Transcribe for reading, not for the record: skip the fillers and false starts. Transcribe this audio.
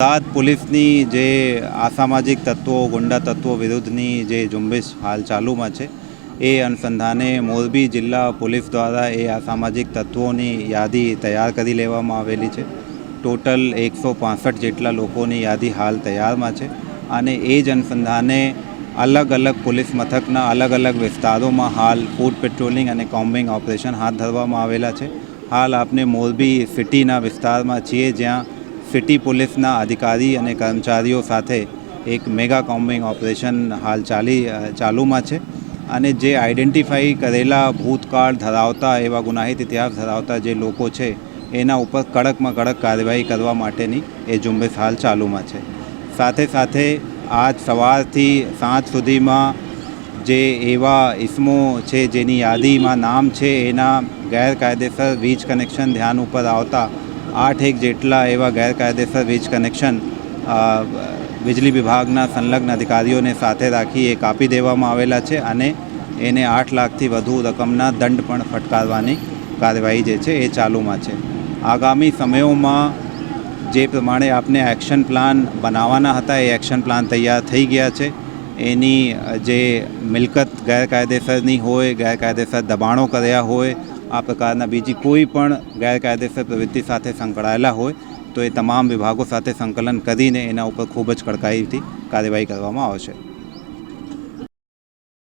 અમદાવાદ પોલીસની જે અસામાજિક તત્વો ગુંડા તત્વો વિરુદ્ધની જે ઝુંબેશ હાલ ચાલુમાં છે એ અનુસંધાને મોરબી જિલ્લા પોલીસ દ્વારા એ અસામાજિક તત્વોની યાદી તૈયાર કરી લેવામાં આવેલી છે। ટોટલ 165 જેટલા લોકોની યાદી હાલ તૈયારમાં છે અને એ જ અનુસંધાને અલગ અલગ પોલીસ મથકના અલગ અલગ વિસ્તારોમાં હાલ ફૂડ પેટ્રોલિંગ અને કોમ્બિંગ ઓપરેશન હાથ ધરવામાં આવેલા છે। હાલ આપણે મોરબી સિટીના વિસ્તારમાં છીએ, જ્યાં સિટી પોલીસના અધિકારી અને કર્મચારીઓ સાથે એક મેગા કોમ્બિંગ ઓપરેશન હાલ ચાલુમાં છે અને જે આઈડેન્ટિફાઈ કરેલા ભૂતકાળ ધરાવતા એવા ગુનાહિત ઇતિહાસ ધરાવતા જે લોકો છે એના ઉપર કડકમાં કડક કાર્યવાહી કરવા માટેની એ ઝુંબેશ હાલ ચાલુમાં છે। સાથે સાથે આજ સવારથી સાંજ સુધીમાં જે એવા ઇસમો છે જેની યાદીમાં નામ છે એના ગેરકાયદેસર વીજ કનેક્શન ધ્યાન ઉપર આવતા 8 જેટલા એવા ગેરકાયદેસર વીજ કનેક્શન વીજળી વિભાગના સંલગ્ન અધિકારીઓને સાથે રાખી એ કાપી દેવામાં આવેલા છે અને એને 8 લાખથી વધુ રકમના દંડ પણ ફટકારવાની કાર્યવાહી જે છે એ ચાલુમાં છે। આગામી સમયોમાં જે પ્રમાણે આપણે એક્શન પ્લાન બનાવવાના હતા એ એક્શન પ્લાન તૈયાર થઈ ગયા છે। એની જે મિલકત ગેરકાયદેસરની હોય, ગેરકાયદેસર દબાણો કર્યા હોય, આ પ્રકારના બીજી કોઈ પણ ગેરકાયદેસર પ્રવૃત્તિ સાથે સંકળાયેલા હોય તો એ તમામ વિભાગો સાથે સંકલન કરીને એના ઉપર ખૂબ જ કડકાઈથી કાર્યવાહી કરવામાં આવશે।